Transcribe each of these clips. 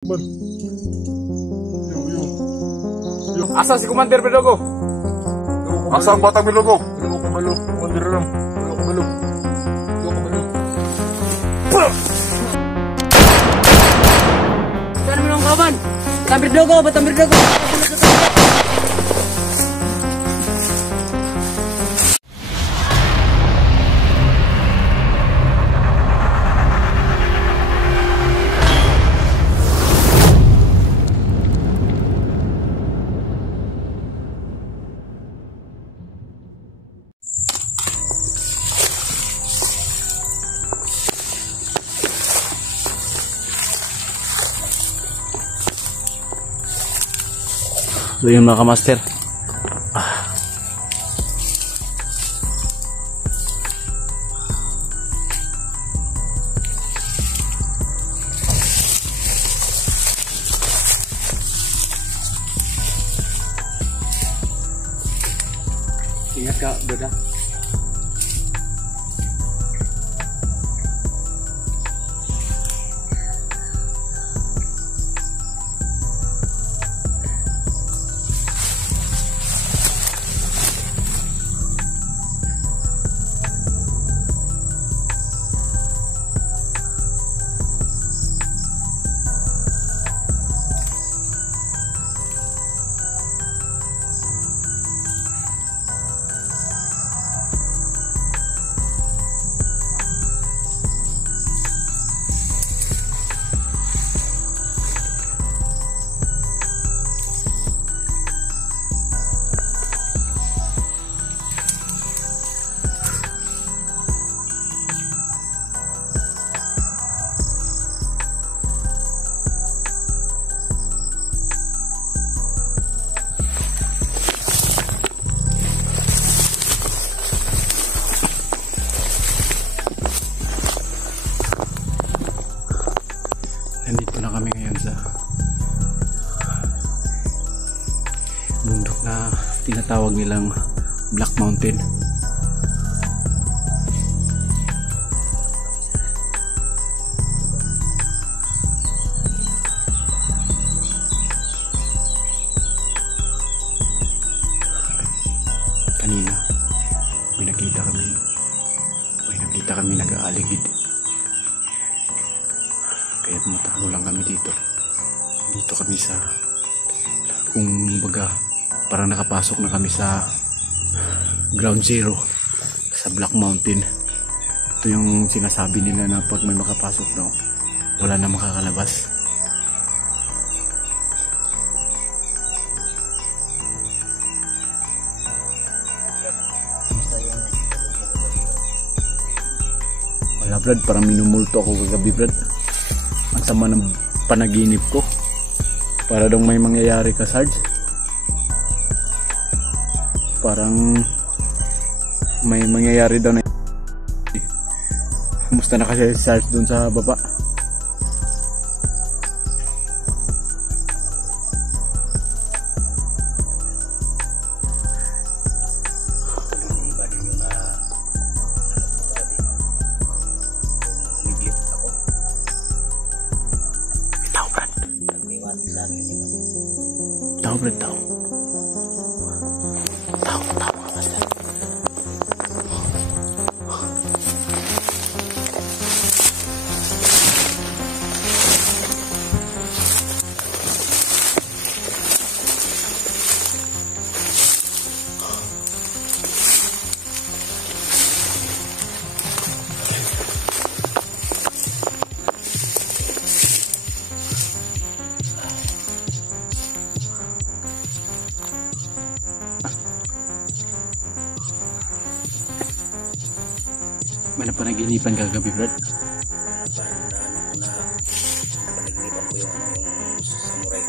Man. Yo. Asa si Commander Bilogo? Asa ang batang Bilogo? Bilogo kumalo. Commander ram. Bilogo kumalo. Bilogo kumalo. Saan mo nang kawan? Batang Bilogo, Batang Bilogo. So yun mga kamaster. Ingat ka, Doda. Nandito na kami ngayon sa bundok na tinatawag nilang Black Mountain. Kanina may nakita kami nag-aaligid. Kaya tumatakbo lang kami dito. Dito kami sa, kung baga, parang nakapasok na kami sa ground zero sa Black Mountain. Ito yung sinasabi nila na pag may makapasok daw, wala na makakalabas. Wala Brad, parang minumulto ako kagabi Brad. Ang sama ng panaginip ko. Para daw may mangyayari ka, Sarge. Parang may mangyayari daw na. Kumusta na kasi si Sarge dun sa baba? Tahu Brad, tahu mga master. May napanaginipan kagabi Brad? Napanaginipan ko yung samurai.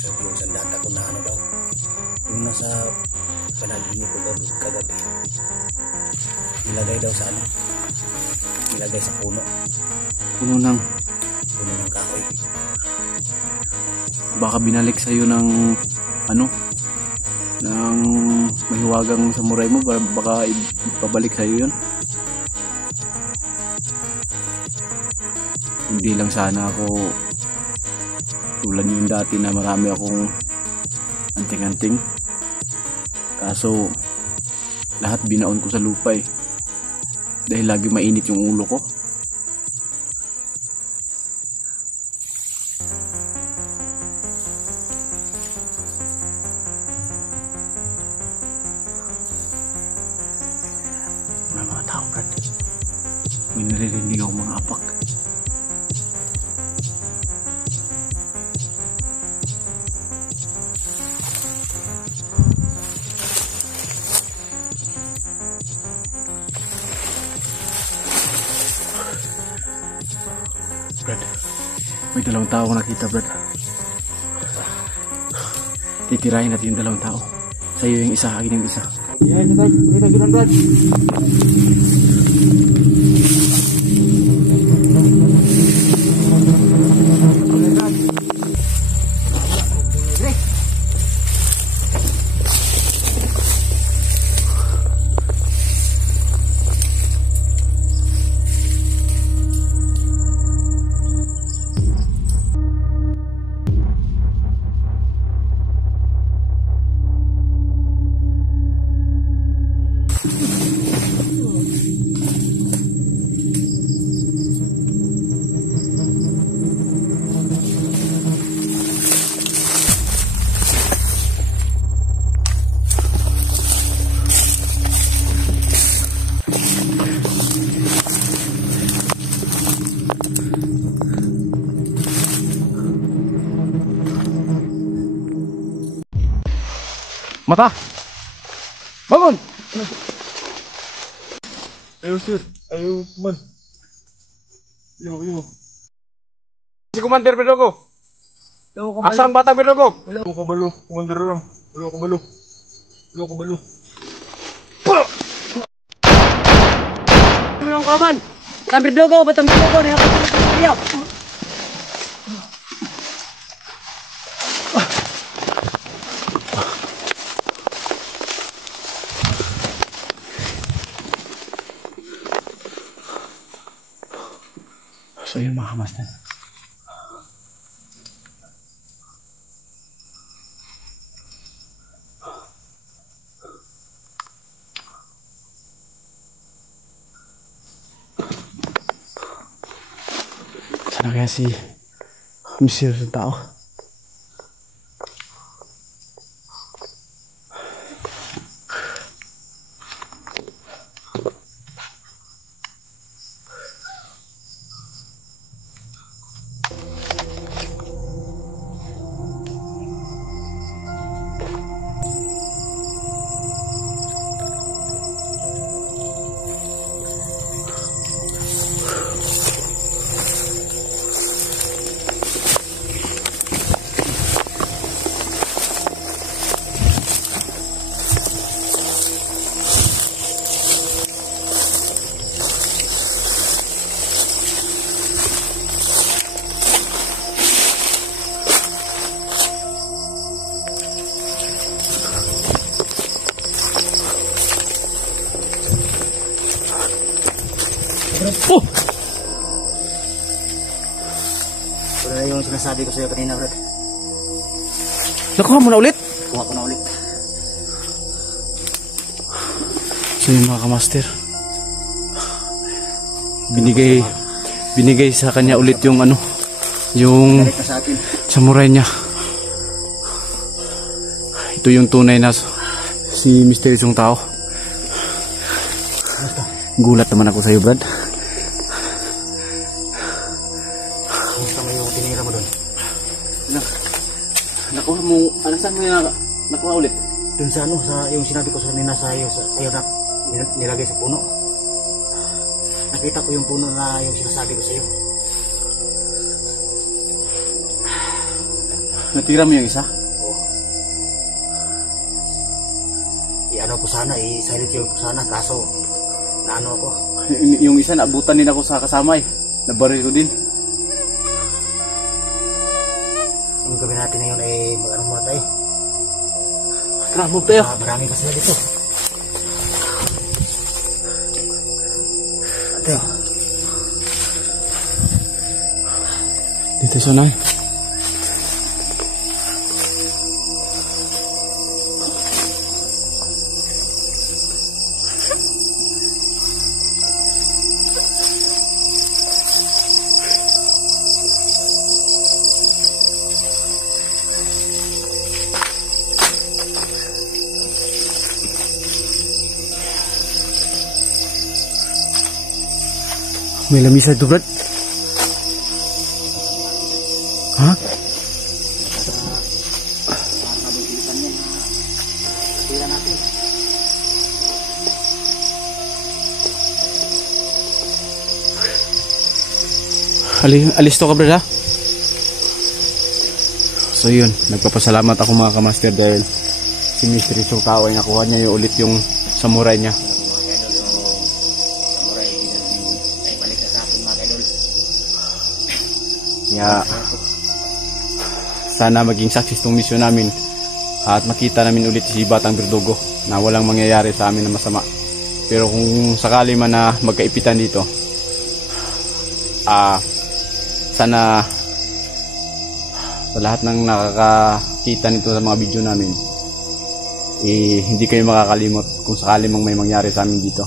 So yung sandata ko na ano daw. Yung nasa panaginip ko kagabi. Nilagay daw sa ano? Nilagay sa puno. Puno ng Kahoy. Baka binalik sa'yo ng ano? Ng mahiwagang samurai mo, baka ipabalik sa'yo yun. Hindi lang sana ako Tulad yung dati na marami akong anting-anting. Kaso lahat binaon ko sa lupa eh. Dahil lagi mainit yung ulo ko. May mga tao, Brad. May naririnig ako mga apak. Brad, may dalawang tao ko nakita, Brad. Titirahin natin yung dalawang tao. Sa'yo yung isa, akin yung isa. Yan, kita, Brad. Mata! Bangun! Ayo sir, ayo man. Yo. Si Commander Berdogo! Asang bata Berdogo? Wala ko kabalo, Commander Ram. Wala ko kabalo. Ano yung kaban? Tambir dogo, ba tambir dogo? Niya. So yun mga kamaster. Sana kaya si Monsieur ng tao? Oh! Ito na yung sinasabi ko sa'yo kanina, Brad. Nakuha mo na ulit? Kuha ko na ulit. So yun mga kamaster, binigay sa kanya ulit yung yung Balik na sa atin. samurai niya. Ito yung tunay na si misteryosong tao. Gulat naman ako sa'yo, Brad. Kumusta mo yung tinira mo doon? Nakuha mo, saan mo yung nakuha ulit? Doon sa yung sinabi ko sa kanina sa'yo na nilagay sa puno. Nakita ko yung puno na yung sinasabi ko sa'yo. Natira mo yung isa? Oo. I-ano ko sana, i-silent ko sana, kaso naano ako. Yung isa, naabutan din ako sa kasama eh. Nabaril ko din. Yung gawin natin ngayon ay mag-ano muna tayo. Tara, move tayo. Marami kasi na dito. Tayo. Dito sa unay. May lamisa ito, Brad. Ha? Alis to ka, Brad, ha? So yun, nagpapasalamat ako mga kamaster dahil si Mystery yung tao ay nakuha niya yung ulit yung samurai niya. Kaya sana maging success tong mission namin at makita namin ulit si Batang Verdugo na walang mangyayari sa amin na masama. Pero kung sakali man na magkaipitan dito, sana sa lahat ng nakakakita nito sa mga video namin, hindi kayo makakalimot kung sakali mang may mangyari sa amin dito.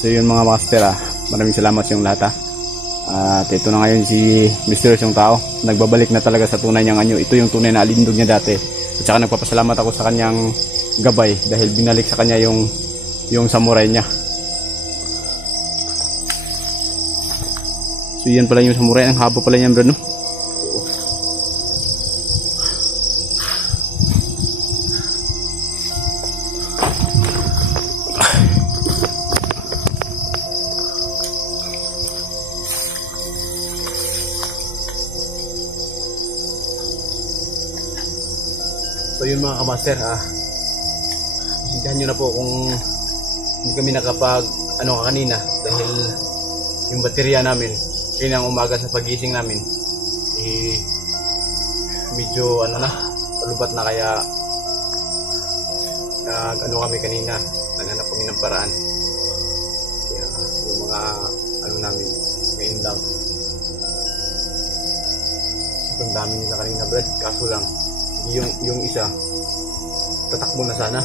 So yun mga master, maraming salamat sa yung lahat. At ito na ngayon si Mysteryosyong tao, nagbabalik na talaga sa tunay niyang anyo. Ito yung tunay na alindog niya dati. At saka nagpapasalamat ako sa kanyang gabay dahil binalik sa kanya yung samurai niya. So yan pala yung samurai, ang haba pala niyan, bro, no? So yun mga kamaster, pasintahan nyo na po kung hindi kami nakapag kanina dahil yung baterya namin pinang umaga sa pagising namin medyo palubat na, kaya kami kanina, naghanap kami ng paraan. Kaya yung mga namin ngayon lang, sobrang dami nila kanina, Brad, kaso lang yung isa tatakbo na sana,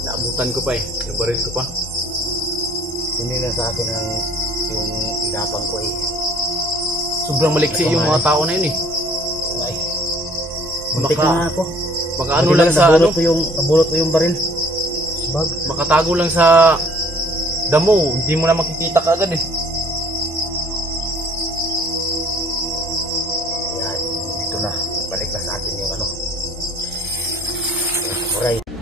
naabutan ko pa nabaril ko pa. Hindi na sa akin yung ilapang ko Sobrang maliksi yung mga tao na yun Muntik na ako. Baka lang sa nabulot ko yung baril. Makatago lang sa damo, hindi mo na makikita kaagad Yan, dito na. Balik na sa atin yung alright.